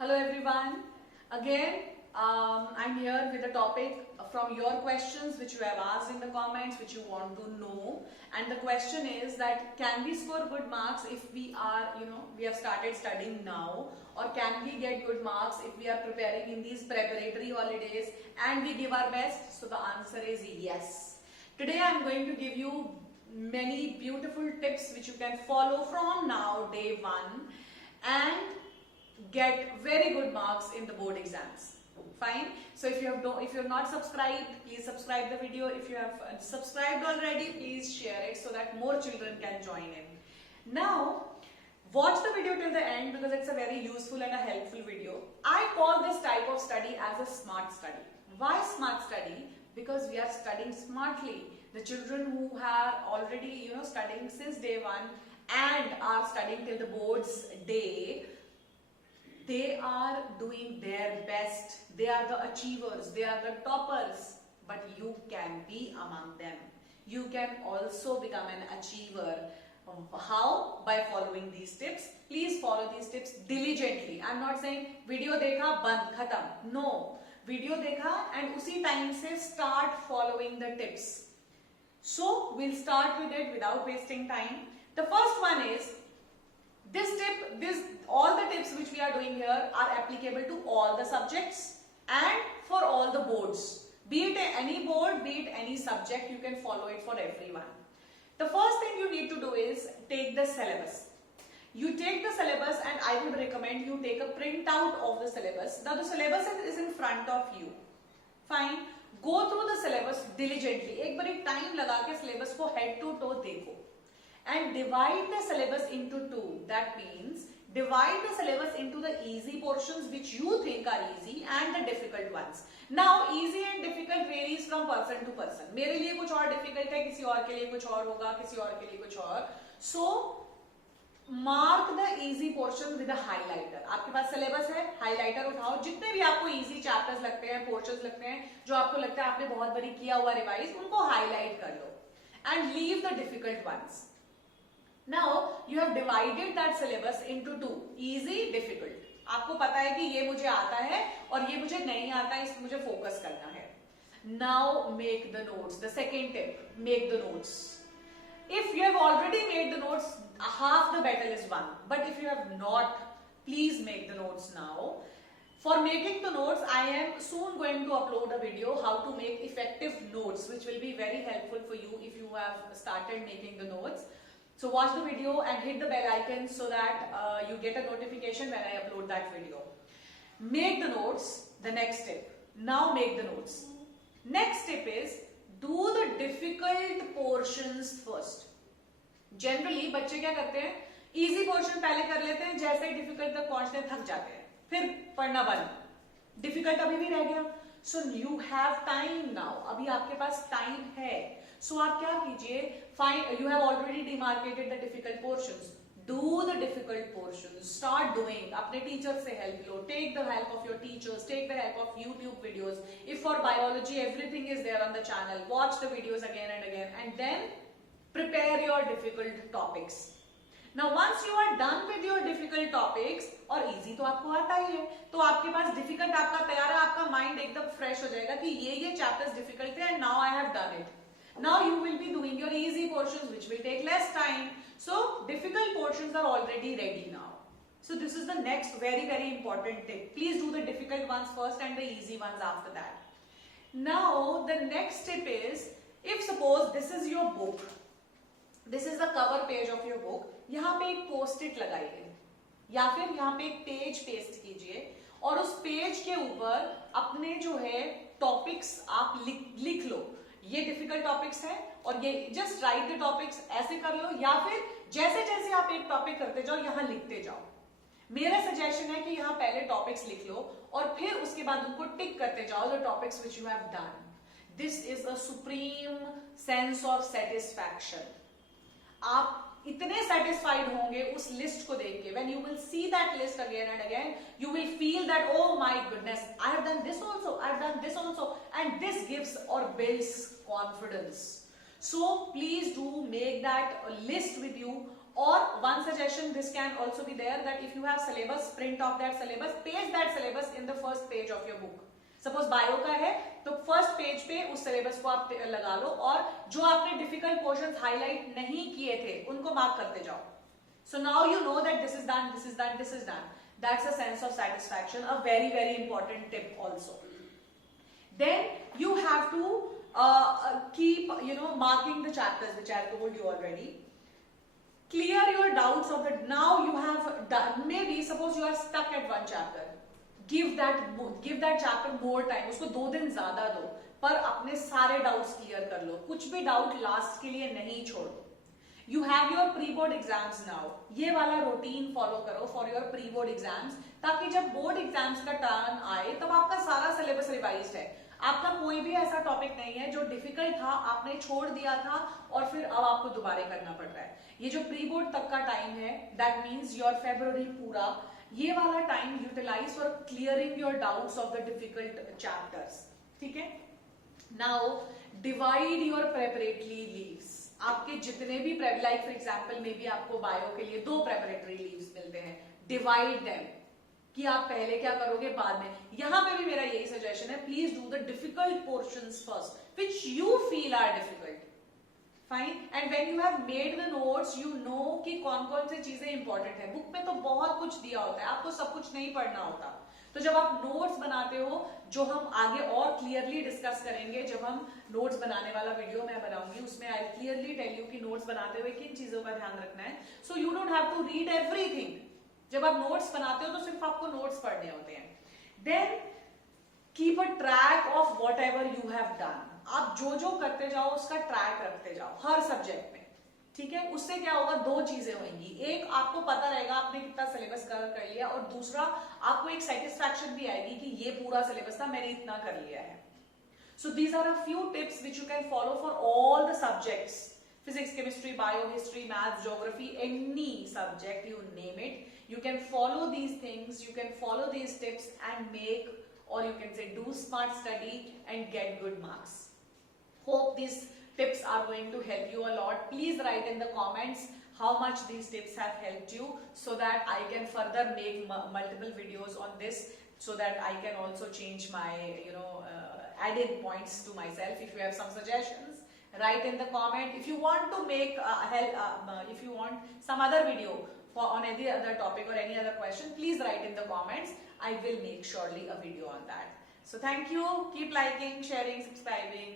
Hello everyone. Again, I'm here with a topic from your questions which you have asked in the comments, which you want to know. And the question is that can we score good marks if we are, we have started studying now, or can we get good marks if we are preparing in these preparatory holidays and we give our best? So the answer is yes. Today I'm going to give you many beautiful tips which you can follow from now, day one, and get very good marks in the board exams. Fine. So if you're not subscribed, please subscribe the video. If you have subscribed already, please share it so that more children can join in. Now, watch the video till the end because it's a very useful and a helpful video. I call this type of study as a smart study. Why smart study? Because we are studying smartly. The children who are already studying since day one and are studying till the board's day, they are doing their best. They are the achievers. They are the toppers. But you can be among them. You can also become an achiever. How? By following these tips. Please follow these tips diligently. I'm not saying video dekha, band, khatam. No. Video dekha and usi time se start following the tips. So we'll start with it without wasting time. The first one is all the tips which we are doing here are applicable to all the subjects and for all the boards. Be it any board, be it any subject, you can follow it for everyone. The first thing you need to do is take the syllabus. You take the syllabus and I would recommend you take a printout of the syllabus. Now the syllabus is in front of you. Fine. Go through the syllabus diligently. एक बारी time लगा के syllabus को head to toe देखो. And divide the syllabus into two. That means divide the syllabus into the easy portions which you think are easy and the difficult ones. Now easy and difficult varies from person to person. मेरे लिए कुछ और difficult है, किसी और के लिए कुछ और होगा, किसी और के लिए कुछ और. So mark the easy portion with a highlighter. आपके पास syllabus है, highlighter उठाओ. जितने भी आपको easy chapters लगते हैं, portions लगते हैं, जो आपको लगता है आपने बहुत बारी किया हुआ revise, उनको highlight कर लो. And leave the difficult ones. Now you have divided that syllabus into two, easy, difficult. आपको पता है कि ये मुझे आता है और ये मुझे नहीं आता है, इसमें मुझे focus करना है. Now make the notes. The second tip, make the notes. If you have already made the notes, half the battle is won. But if you have not, please make the notes now. For making the notes, I am soon going to upload a video how to make effective notes, which will be very helpful for you if you have started making the notes. So watch the video and hit the bell icon so that you get a notification when I upload that video. Make the notes, the next tip. Now make the notes. Next tip is do the difficult portions first. Generally बच्चे क्या करते हैं? Easy portion पहले कर लेते हैं, जैसे ही difficult तक पहुंचते हैं थक जाते हैं, फिर पढ़ना बंद. Difficult अभी भी रह गया. So you have time now. अभी आपके पास time है. So आप क्या कीजिए? You have already demarcated the difficult portions. Do the difficult portions. Start doing. अपने teacher से help low. Take the help of your teachers. Take the help of YouTube videos. If for biology everything is there on the channel, watch the videos again and again, and then prepare your difficult topics. Now once you are done with your difficult topics, और easy तो आपको आता ही है, तो आपके पास difficult आपका तैयार है, आपका mind एकदम fresh हो जाएगा कि ये chapters difficult थे and now I have done it. Now you will be doing your easy portions which will take less time. So difficult portions are already ready now. So this is the next very important tip. Please do the difficult ones first and the easy ones after that. Now the next tip is, if suppose this is your book, this is the cover page of your book, यहाँ पे एक post-it लगाइए या फिर यहाँ पे एक page paste कीजिए और उस पेज के ऊपर अपने जो है टॉपिक्स आप लिख लो. ये डिफिकल्ट टॉपिक्स हैं और ये जस्ट राइट द टॉपिक्स ऐसे कर लो, या फिर जैसे जैसे आप एक टॉपिक करते जाओ यहाँ लिखते जाओ. मेरा सजेशन है कि यहाँ पहले टॉपिक्स लिख लो और फिर उसके बाद उनको टिक करते जाओ the topics which you have done. This is a supreme sense of satisfaction. आप इतने सेटिस्फाइड होंगे उस लिस्ट को देख के. When you will see that list again and again, you will feel that oh my goodness, I have done this also, I have done this also, and this gives or builds confidence. So please do make that list with you Or one suggestion, this can also be there, that if you have syllabus, print off that syllabus, paste that syllabus in the first page of your book. Suppose bio का है तो first page पे उस syllabus को आप लगा लो, और जो आपने डिफिकल्ट पोर्शंस हाईलाइट नहीं किए थे उनको मार्क करते जाओ. So now you know that this is done, this is done, this is done. That's a sense of satisfaction, a very, very important tip also. Then you have to keep, marking the chapters, which I have told you already. Clear your doubts of it. Now you have done, maybe suppose you are stuck at one chapter. Give that chapter more time. उसको 2 दिन ज्यादा दो, पर अपने सारे doubts clear कर लो. कुछ भी doubt last के लिए नहीं छोड़ो. You have your pre-board exams now. ये वाला routine follow करो for your pre-board exams, ताकि जब board exams का turn आए तब आपका सारा syllabus revised है. आपका कोई भी ऐसा टॉपिक नहीं है जो डिफिकल्ट था, आपने छोड़ दिया था और फिर अब आपको दोबारा करना पड़ रहा है. ये जो प्री बोर्ड तक का टाइम है, दैट मीन्स योर फेब्रुअरी पूरा, ये वाला time utilise for clearing your doubts of the difficult chapters. ठीक है. Now divide your preparatory leaves. आपके जितने भी लाइक फॉर एग्जाम्पल में भी आपको बायो के लिए 2 प्रेपरेटरी लीव्स मिलते हैं. डिवाइड देम, कि आप पहले क्या करोगे बाद में. यहां पे भी मेरा यही सजेशन है, please do the difficult portions first which you feel are difficult. Fine. And when you have made the notes, you know कि कौन कौन सी चीजें इंपॉर्टेंट है. बुक में तो बहुत कुछ दिया होता है, आपको सब कुछ नहीं पढ़ना होता. तो जब आप नोट्स बनाते हो, जो हम आगे और क्लियरली डिस्कस करेंगे, जब हम नोट्स बनाने वाला वीडियो मैं बनाऊंगी, उसमें आई क्लियरली टेल यू कि नोट्स बनाते हुए किन चीजों का ध्यान रखना है. So you don't have to read everything. जब आप नोट्स बनाते हो तो सिर्फ आपको नोट्स पढ़ने होते हैं. Then keep a track of whatever you have done. आप जो जो करते जाओ उसका ट्रैक रखते जाओ हर सब्जेक्ट में. ठीक है. उससे क्या होगा, 2 चीजें होंगी. एक, आपको पता रहेगा आपने कितना सिलेबस कवर कर लिया, और दूसरा आपको एक सेटिस्फैक्शन भी आएगी कि ये पूरा सिलेबस था, मैंने इतना कर लिया है. So these are a few tips which you can follow for all the subjects: physics, chemistry, bio, history, math, geography, any subject, you name it. You can follow these things, you can follow these tips and make, or you can say do smart study and get good marks. Hope these tips are going to help you a lot. Please write in the comments how much these tips have helped you, so that I can further make multiple videos on this, so that I can also change my, add in points to myself. If you have some suggestions, write in the comment. If you want to make if you want some other video on any other topic or any other question, please write in the comments. I will make surely a video on that. So thank you. Keep liking, sharing, subscribing.